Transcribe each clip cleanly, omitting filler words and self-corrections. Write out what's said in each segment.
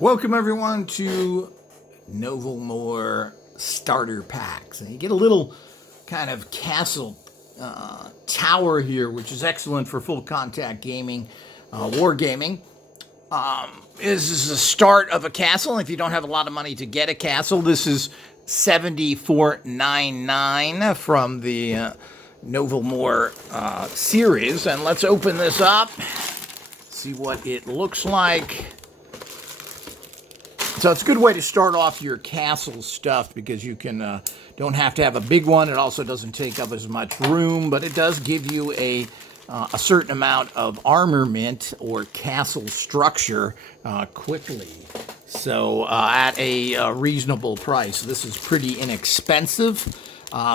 Welcome everyone to Novelmore starter packs. And you get a little kind of castle tower here, which is excellent for full contact gaming, wargaming. This is the start of a castle. If you don't have a lot of money to get a castle, this is $74.99 from the Novelmore series. And let's open this up, see what it looks like. So it's a good way to start off your castle stuff because you can don't have to have a big one. It also doesn't take up as much room, but it does give you a certain amount of armament or castle structure quickly. So at a reasonable price. This is pretty inexpensive,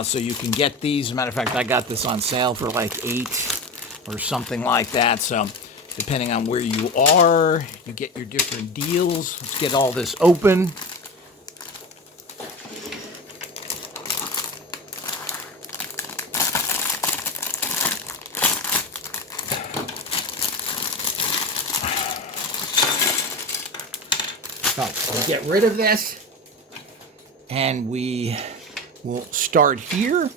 so you can get these. As a matter of fact, I got this on sale for like $8 or something like that. So depending on where you are, you get your different deals. Let's get all this open. So we'll get rid of this, and we will start here.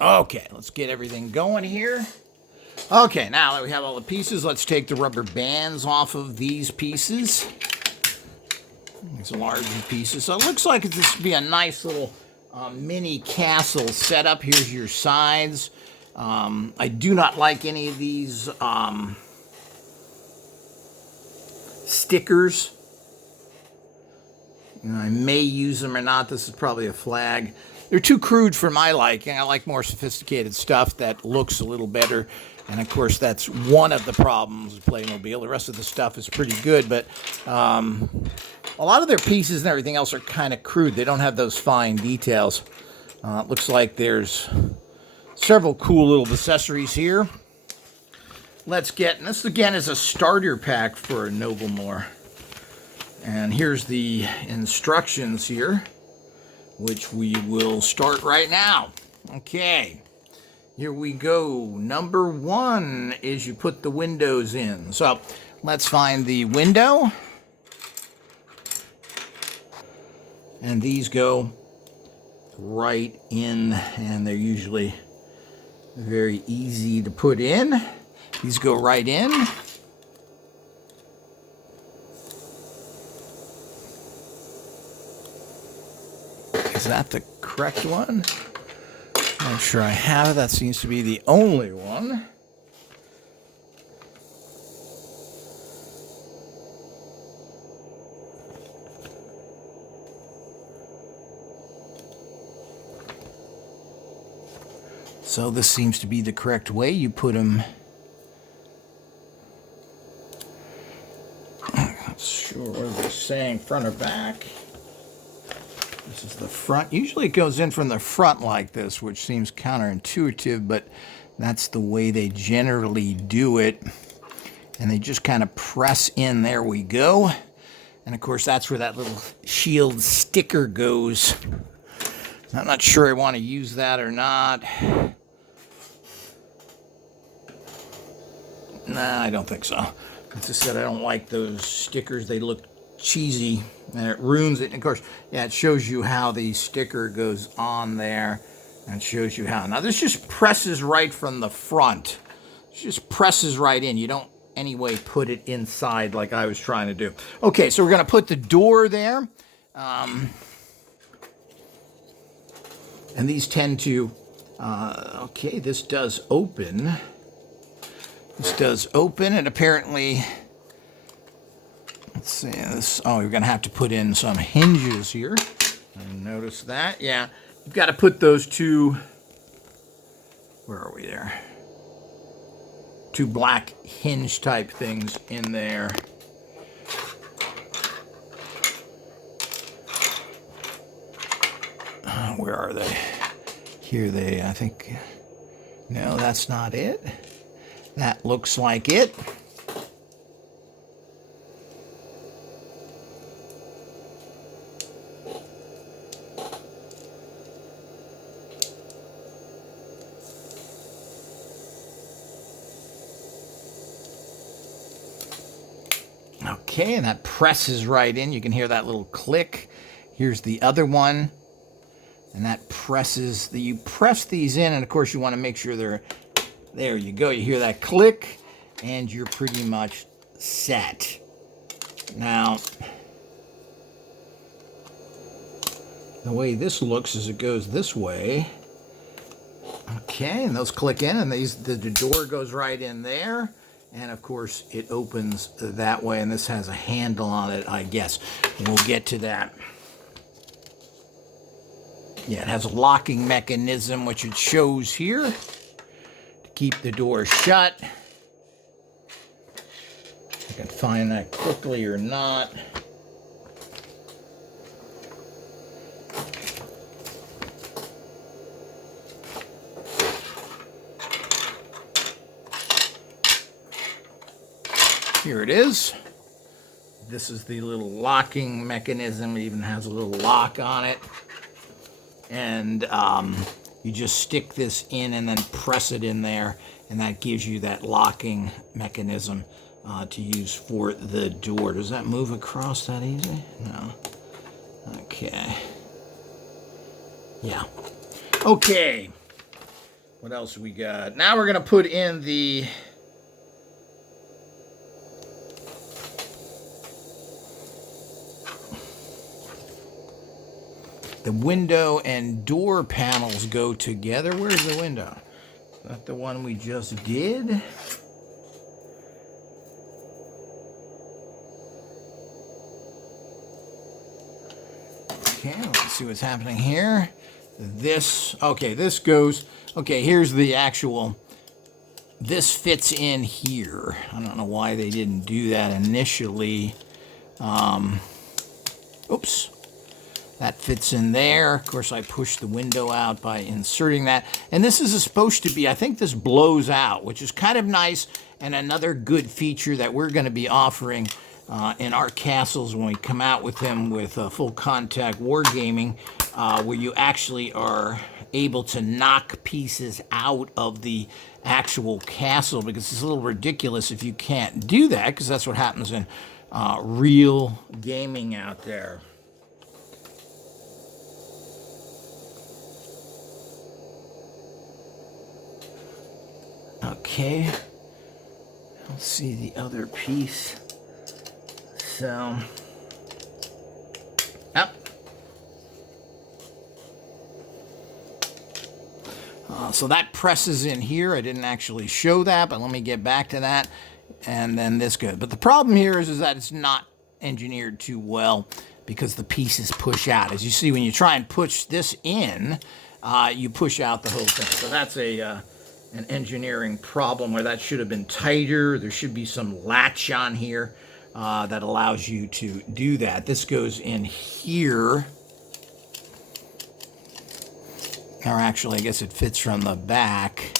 Okay, let's get everything going here. Okay, now that we have all the pieces, let's take the rubber bands off of these pieces. These larger pieces. So it looks like this would be a nice little mini castle setup. Here's your sides. I do not like any of these stickers. I may use them or not. This is probably a flag. They're too crude for my liking. I like more sophisticated stuff that looks a little better. And of course, that's one of the problems with Playmobil. The rest of the stuff is pretty good, but a lot of their pieces and everything else are kind of crude. They don't have those fine details. It looks like there's several cool little accessories here. Let's get, and this again is a starter pack for Novelmore. And here's the instructions here, which we will start right now. Okay, here we go. Number one is you put the windows in. So let's find the window. And these go right in, and they're usually very easy to put in. These go right in. Is that the correct one? Not sure I have it. That seems to be the only one. So this seems to be the correct way. You put them. Not sure what they're saying, front or back. This is the front. Usually it goes in from the front like this, which seems counterintuitive, but that's the way they generally do it. And they just kind of press in. There we go. And of course, that's where that little shield sticker goes. I'm not sure I want to use that or not. Nah, I don't think so. As I said, I don't like those stickers. They look cheesy, and it ruins it. And of course, yeah, it shows you how the sticker goes on there, and it shows you how. Now, this just presses right from the front. It just presses right in. You don't, anyway, put it inside like I was trying to do. Okay, so we're going to put the door there. And these tend to, okay, this does open. This does open, and apparently, let's see this. Oh, you're going to have to put in some hinges here. Notice that. Yeah, you've got to put those two. Where are we there? Two black hinge type things in there. Where are they? Here they, I think. No, that's not it. That looks like it. Okay, and that presses right in. You can hear that little click. Here's the other one. And that presses, you press these in, and of course you want to make sure they're, there you go. You hear that click, and you're pretty much set. Now, the way this looks is it goes this way. Okay, and those click in, and the door goes right in there. And of course, it opens that way, and this has a handle on it, I guess. We'll get to that. Yeah, it has a locking mechanism, which it shows here to keep the door shut. I can find that quickly or not. Here it is. This is the little locking mechanism. It even has a little lock on it. And you just stick this in and then press it in there, and that gives you that locking mechanism to use for the door. Does that move across that easy? No. Okay. Yeah. Okay. What else we got? Now we're going to put in the window and door panels go together. Where's the window? Is that the one we just did? Okay, let's see what's happening here. This, okay, this goes, okay, here's the actual, this fits in here. I don't know why they didn't do that initially. Oops. That fits in there. Of course, I pushed the window out by inserting that. And this is supposed to be, I think this blows out, which is kind of nice, and another good feature that we're going to be offering in our castles when we come out with them with full contact wargaming, where you actually are able to knock pieces out of the actual castle, because it's a little ridiculous if you can't do that, because that's what happens in real gaming out there. Okay, let's see the other piece. So, yep. So that presses in here. I didn't actually show that, but let me get back to that. And then this goes. But the problem here is that it's not engineered too well, because the pieces push out. As you see, when you try and push this in, you push out the whole thing. So that's an engineering problem where that should have been tighter. There should be some latch on here that allows you to do that. This goes in here. Or actually, I guess it fits from the back.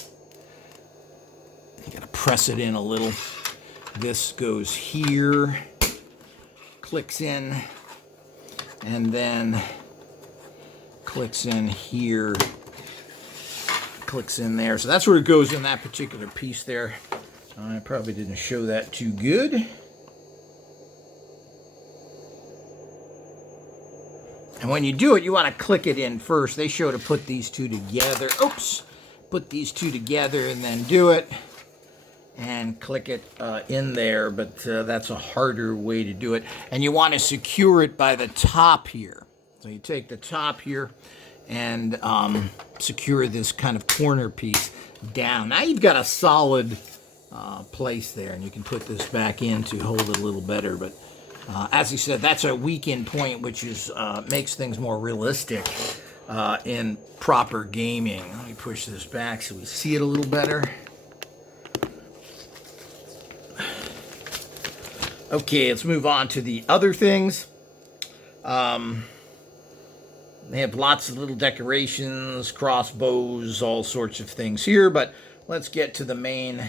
You gotta press it in a little. This goes here, clicks in, and then clicks in here, clicks in there. So that's where it goes in that particular piece there. I probably didn't show that too good. And when you do it, you want to click it in first. They show to put these two together. Oops. Put these two together and then do it. And click it in there. But that's a harder way to do it. And you want to secure it by the top here. So you take the top here and secure this kind of corner piece down. Now you've got a solid place there. And you can put this back in to hold it a little better. But as he said, that's a weak-in point, which is makes things more realistic in proper gaming. Let me push this back so we see it a little better. Okay, let's move on to the other things. They have lots of little decorations, crossbows, all sorts of things here, but let's get to the main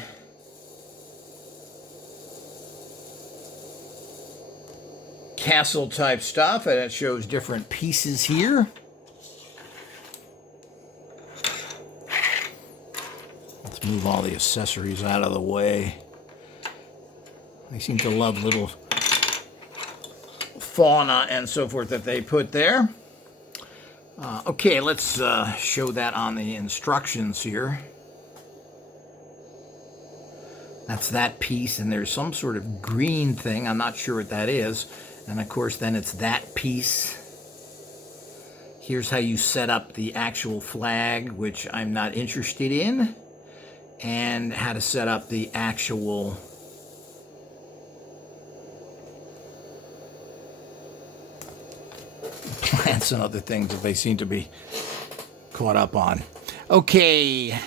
castle type stuff, and it shows different pieces here. Let's move all the accessories out of the way. They seem to love little fauna and so forth that they put there. Okay, let's show that on the instructions here. That's that piece, and there's some sort of green thing. I'm not sure what that is. And of course, then it's that piece. Here's how you set up the actual flag, which I'm not interested in. And how to set up the actual plants and other things that they seem to be caught up on. Okay,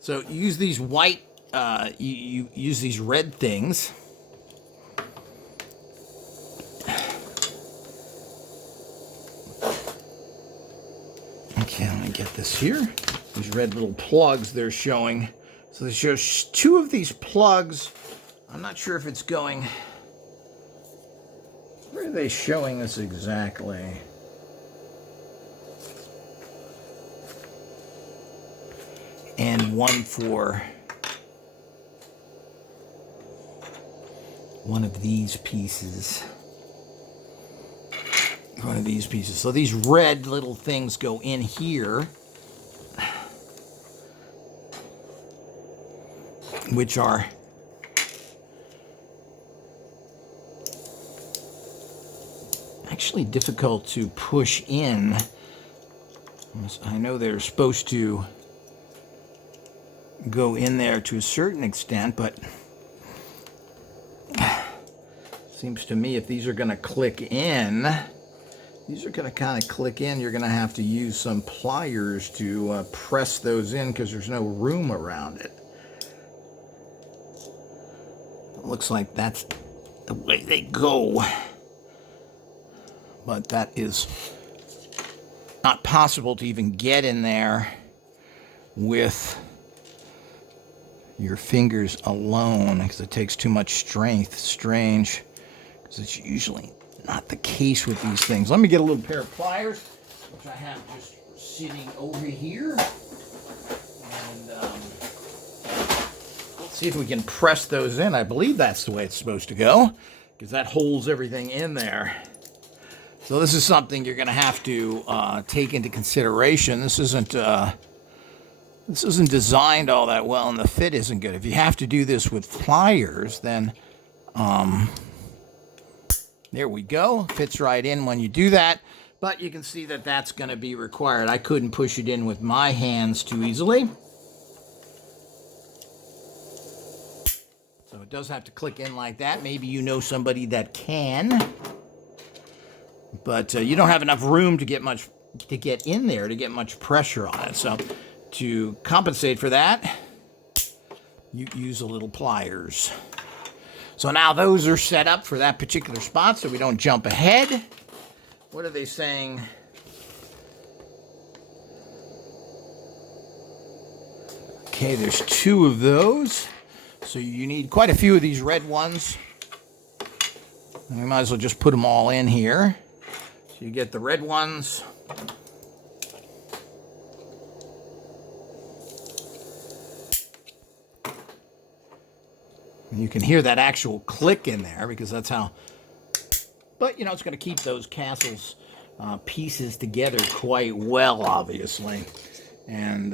so use these white, you use these red things. Okay, let me get this here. These red little plugs they're showing. So they show two of these plugs. I'm not sure if it's going... Where are they showing this exactly? And one for one of these pieces. One of these pieces. So these red little things go in here, which are actually difficult to push in. I know they're supposed to go in there to a certain extent, but seems to me if these are going to click in, these are going to kind of click in. You're going to have to use some pliers to press those in because there's no room around it. It looks like that's the way they go. But that is not possible to even get in there with your fingers alone because it takes too much strength. Strange, because it's usually not the case with these things. Let me get a little pair of pliers, which I have just sitting over here. And let's see if we can press those in. I believe that's the way it's supposed to go, because that holds everything in there. So this is something you're going to have to take into consideration. This isn't designed all that well, and the fit isn't good. If you have to do this with pliers, then there we go. Fits right in when you do that. But you can see that that's going to be required. I couldn't push it in with my hands too easily. So it does have to click in like that. Maybe you know somebody that can. But you don't have enough room to get in there to get much pressure on it. So to compensate for that, you use a little pliers. So now those are set up for that particular spot so we don't jump ahead. What are they saying? Okay, there's two of those. So you need quite a few of these red ones. And we might as well just put them all in here. So you get the red ones. And you can hear that actual click in there because that's how... But, you know, it's going to keep those castles pieces together quite well, obviously. And,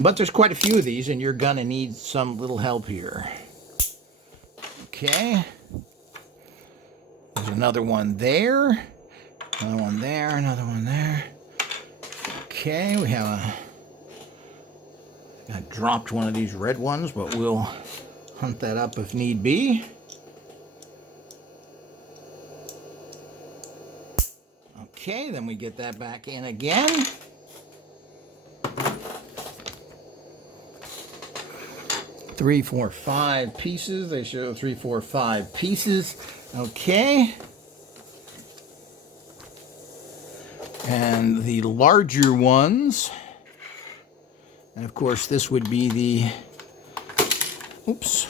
but there's quite a few of these, and you're going to need some little help here. Okay. There's another one there. Another one there. Another one there. Okay, we have a... I dropped one of these red ones, but we'll hunt that up if need be. Okay, then we get that back in again. Three, four, five pieces. They show 3, 4, 5 pieces. Okay. And the larger ones, and of course this would be the, oops,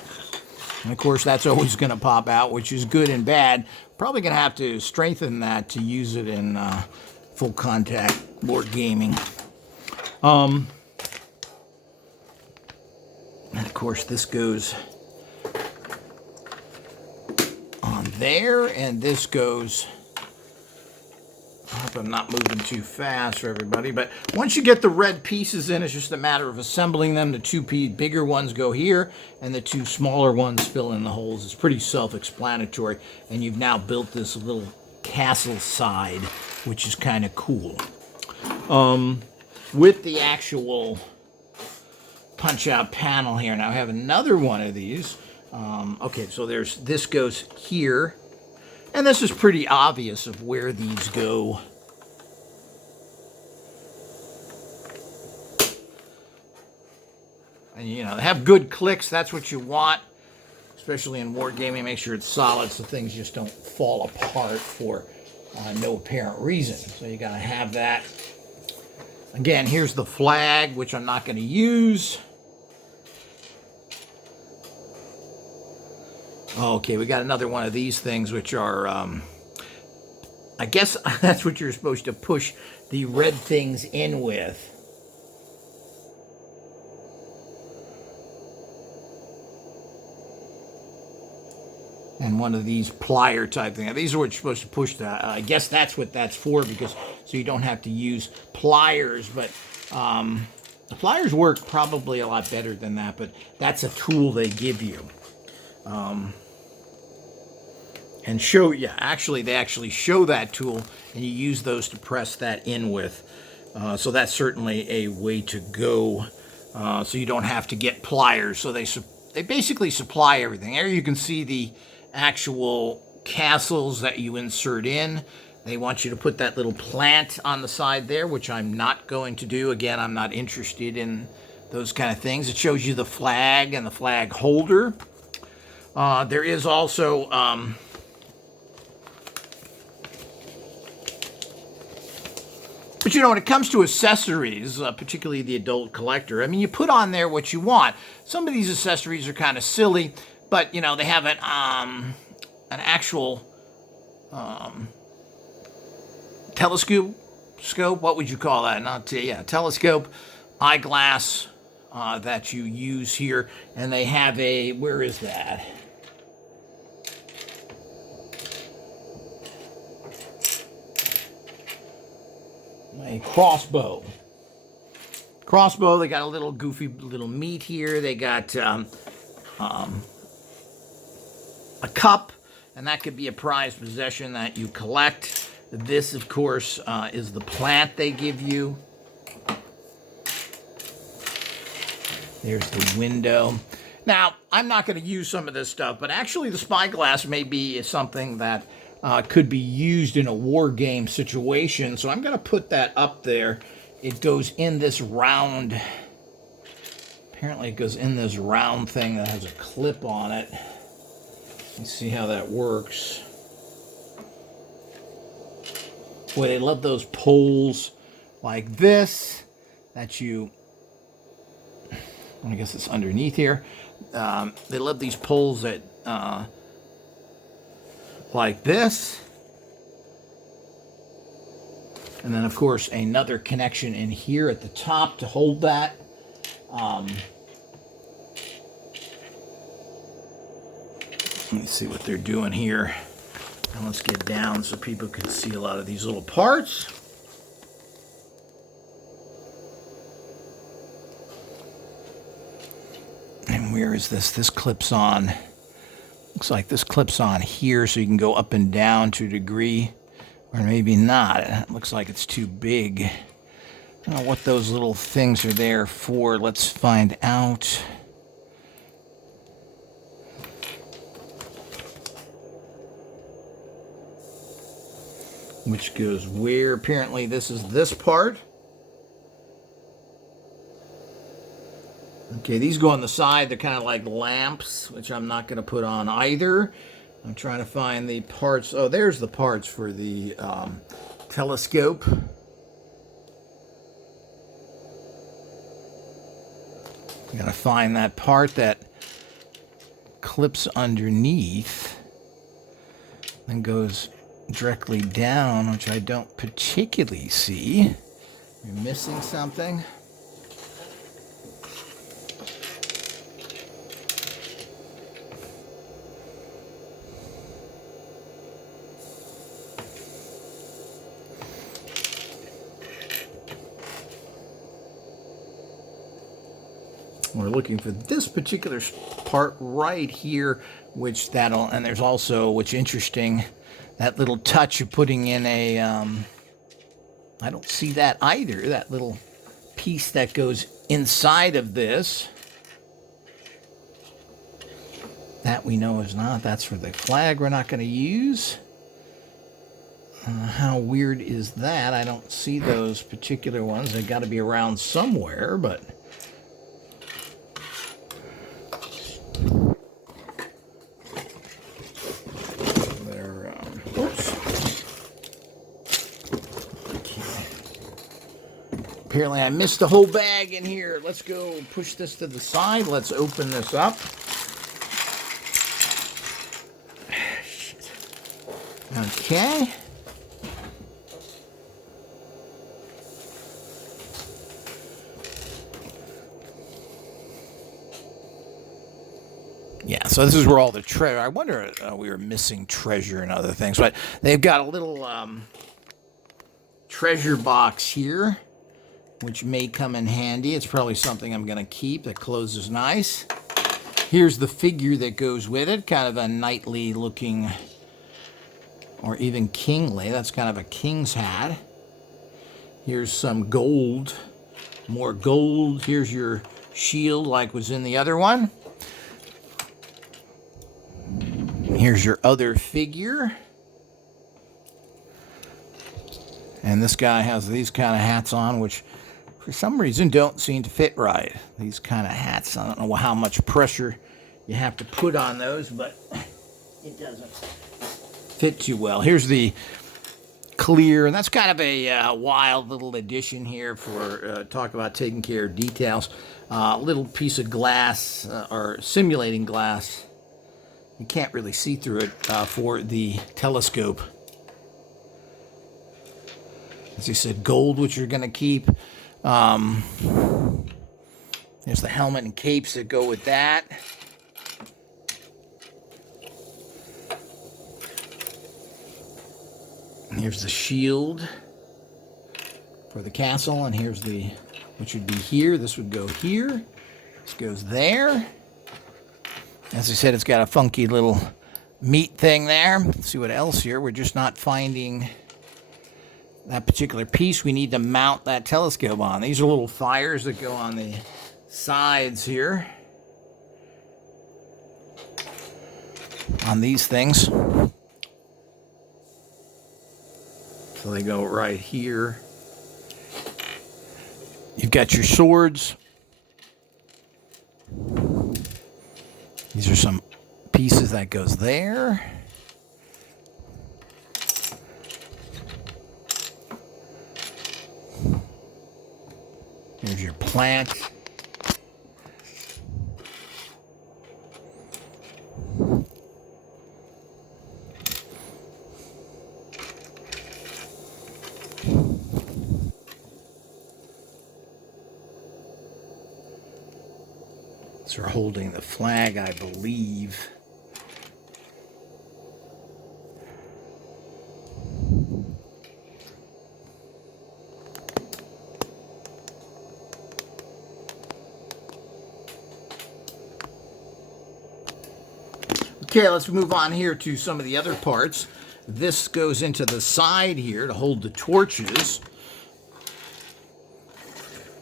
and of course that's always going to pop out, which is good and bad. Probably going to have to strengthen that to use it in full contact board gaming. And of course this goes on there, and this goes, I hope I'm not moving too fast for everybody, but once you get the red pieces in, it's just a matter of assembling them. The two bigger ones go here, and the two smaller ones fill in the holes. It's pretty self-explanatory, and you've now built this little castle side, which is kind of cool. With the actual punch-out panel here, now I have another one of these. Okay, so this goes here. And this is pretty obvious of where these go. And, you know, have good clicks. That's what you want, especially in wargaming. Make sure it's solid so things just don't fall apart for no apparent reason. So you got to have that. Again, here's the flag, which I'm not going to use. Okay, we got another one of these things, which are, I guess that's what you're supposed to push the red things in with. And one of these plier type things. These are what you're supposed to push that. I guess that's what that's for, because so you don't have to use pliers, but the pliers work probably a lot better than that, but that's a tool they give you. And show, yeah, actually, they actually show that tool, and you use those to press that in with. So that's certainly a way to go, so you don't have to get pliers. So they basically supply everything. There you can see the actual castles that you insert in. They want you to put that little plant on the side there, which I'm not going to do. Again, I'm not interested in those kind of things. It shows you the flag and the flag holder. There is also... But, you know, when it comes to accessories, particularly the adult collector, I mean, you put on there what you want. Some of these accessories are kind of silly, but, you know, they have an actual telescope, what would you call that? Telescope, eyeglass that you use here. And they have a, where is that? A crossbow. They got a little goofy little meat here. They got a cup, and that could be a prized possession that you collect. This, of course, is the plant they give you. There's the window. Now, I'm not going to use some of this stuff, but actually the spyglass may be something that could be used in a war game situation. So I'm going to put that up there. It goes in this round. Apparently it goes in this round thing that has a clip on it. Let's see how that works. Boy, they love those poles like this that you... I guess it's underneath here. They love these poles that... like this. And then, of course, another connection in here at the top to hold that. Let me see what they're doing here. And let's get down so people can see a lot of these little parts. And where is this? This clips on. Looks like this clips on here, so you can go up and down to a degree, or maybe not. It looks like it's too big. I don't know what those little things are there for. Let's find out. Which goes where? Apparently this is this part. Okay, these go on the side. They're kind of like lamps, which I'm not going to put on either. I'm trying to find the parts. Oh, there's the parts for the telescope. I'm going to find that part that clips underneath and goes directly down, which I don't particularly see. You're missing something. We're looking for this particular part right here, which that'll, and there's also, which interesting, that little touch of putting in a, I don't see that either, that little piece that goes inside of this. That we know is not, that's for the flag we're not going to use. How weird is that? I don't see those particular ones. They've got to be around somewhere, but... Apparently I missed the whole bag in here. Let's go push this to the side. Let's open this up. Okay. Yeah, so this is where all the treasure... I wonder we were missing treasure and other things, but they've got a little treasure box here, which may come in handy. It's probably something I'm going to keep. That closes nice. Here's the figure that goes with it, kind of a knightly looking, or even kingly. That's kind of a king's hat. Here's some gold, more gold. Here's your shield like was in the other one. Here's your other figure. And this guy has these kind of hats on, which for some reason don't seem to fit right. These kind of hats, I don't know how much pressure you have to put on those, but it doesn't fit too well. Here's the clear, and that's kind of a wild little addition here for talk about taking care of details. Little piece of glass, or simulating glass. You can't really see through it for the telescope. As he said, gold, which you're going to keep. There's the helmet and capes that go with that. Here's the shield for the castle, and here's the, which would be here. This would go here. This goes there. As I said, it's got a funky little meat thing there. Let's see what else here. We're just not finding that particular piece we need to mount that telescope on. These are little fires that go on the sides here on these things. So they go right here. You've got your swords. These are some pieces that goes there. Here's your plant. So we're holding the flag, I believe. Okay, let's move on here to some of the other parts. This goes into the side here to hold the torches.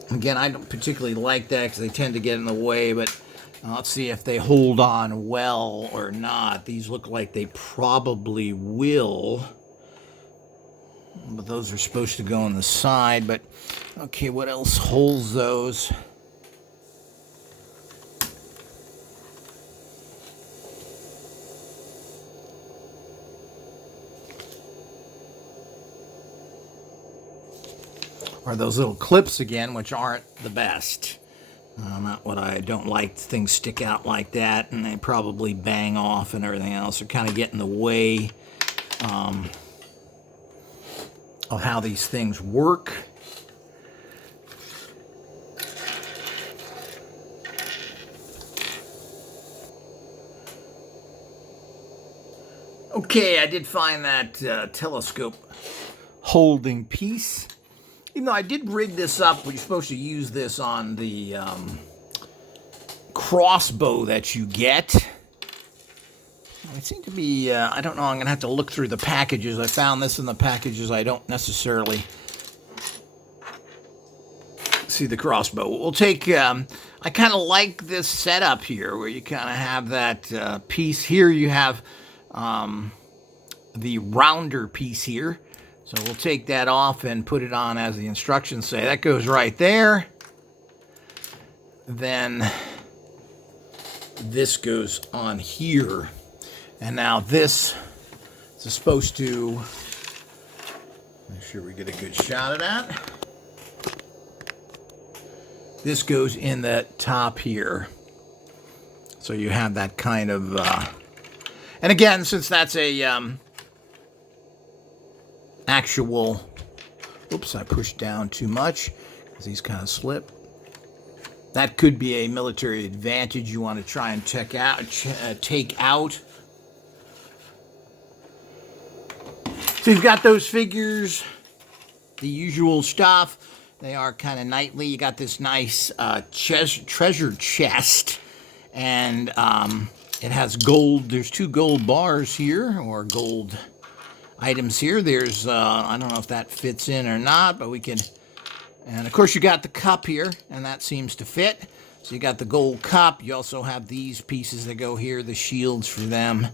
Again, I don't particularly like that because they tend to get in the way, but let's see if they hold on well or not. These look like they probably will. But those are supposed to go on the side. But, okay, what else holds those? Are those little clips again, which aren't the best. Not what I don't like. Things stick out like that, and they probably bang off and everything else. They're kind of get in the way of how these things work. Okay, I did find that telescope holding piece. Even though I did rig this up, we're supposed to use this on the crossbow that you get. It seemed to be, I don't know, I'm going to have to look through the packages. I found this in the packages. I don't necessarily see the crossbow. We'll take, I kind of like this setup here where you kind of have that piece. Here you have the rounder piece here. So we'll take that off and put it on as the instructions say. That goes right there. Then this goes on here. And now this is supposed to, make sure we get a good shot of that. This goes in the top here. So you have that kind of, and again, since that's a actual, oops, I pushed down too much because these kind of slip. That could be a military advantage you want to try and take out. So you've got those figures, the usual stuff. They are kind of knightly. You got this nice treasure chest, and it has gold. There's 2 gold bars here, or gold items here. There's, I don't know if that fits in or not, but we can, and of course you got the cup here, and that seems to fit. So you got the gold cup. You also have these pieces that go here, the shields for them.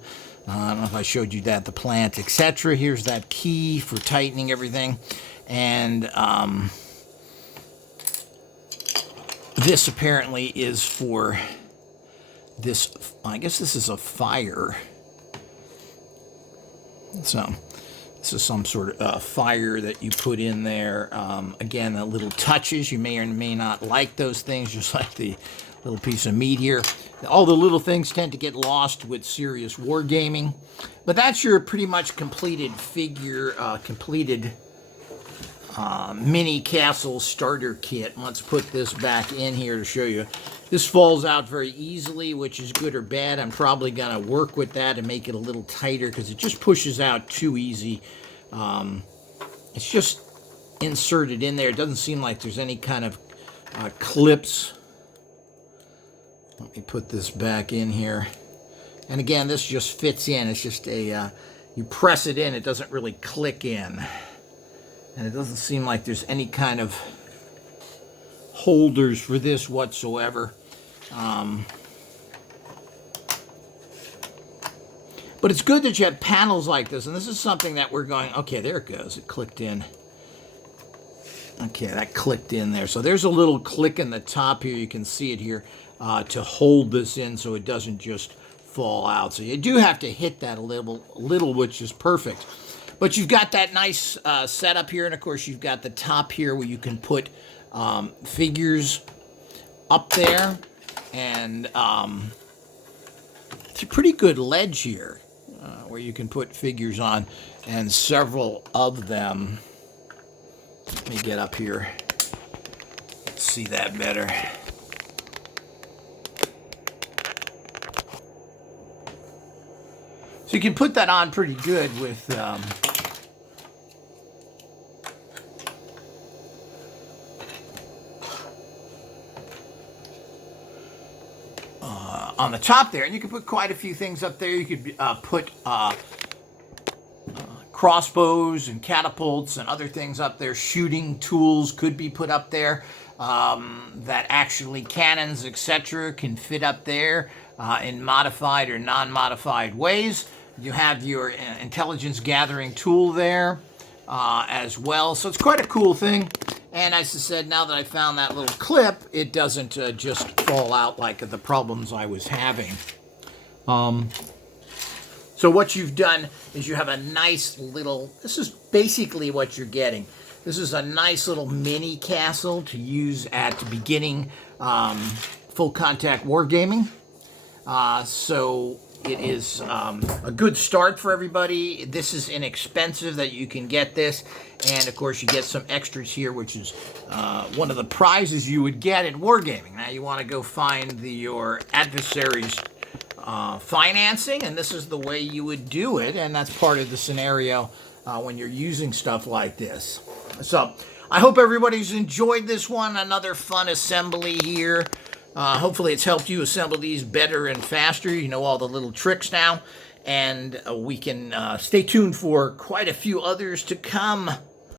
I don't know if I showed you that, the plant, etc. Here's that key for tightening everything. And this apparently is for this, I guess this is a fire. So this is some sort of fire that you put in there. Again, the little touches. You may or may not like those things, just like the little piece of meat here. All the little things tend to get lost with serious wargaming. But that's your pretty much completed figure, completed mini castle starter kit. Let's put this back in here to show you. This falls out very easily, which is good or bad. I'm probably going to work with that and make it a little tighter because it just pushes out too easy. It's just inserted in there. It doesn't seem like there's any kind of clips. Let me put this back in here. And again, this just fits in. It's just a, you press it in, it doesn't really click in. And it doesn't seem like there's any kind of holders for this whatsoever. But it's good that you have panels like this. And this is something that we're going, okay, there it goes. It clicked in. Okay, that clicked in there. So there's a little click in the top here. You can see it here to hold this in so it doesn't just fall out. So you do have to hit that a little, which is perfect. But you've got that nice setup here, and of course you've got the top here where you can put figures up there, and it's a pretty good ledge here where you can put figures on, and several of them. Let me get up here, see that better. So you can put that on pretty good with on the top there, and you can put quite a few things up there. You could put crossbows and catapults and other things up there. Shooting tools could be put up there. That actually cannons, etc., can fit up there in modified or non-modified ways. You have your intelligence gathering tool there as well. So it's quite a cool thing. And as I said, now that I found that little clip, it doesn't just fall out like the problems I was having. So what you've done is you have a nice little, this is basically what you're getting. This is a nice little mini castle to use at beginning full contact wargaming. So it is a good start for everybody. This is inexpensive that you can get this. And of course you get some extras here, which is one of the prizes you would get at wargaming. Now you want to go find your adversary's financing, and this is the way you would do it. And that's part of the scenario when you're using stuff like this. So I hope everybody's enjoyed this one. Another fun assembly here. Hopefully it's helped you assemble these better and faster. You know all the little tricks now. And we can stay tuned for quite a few others to come.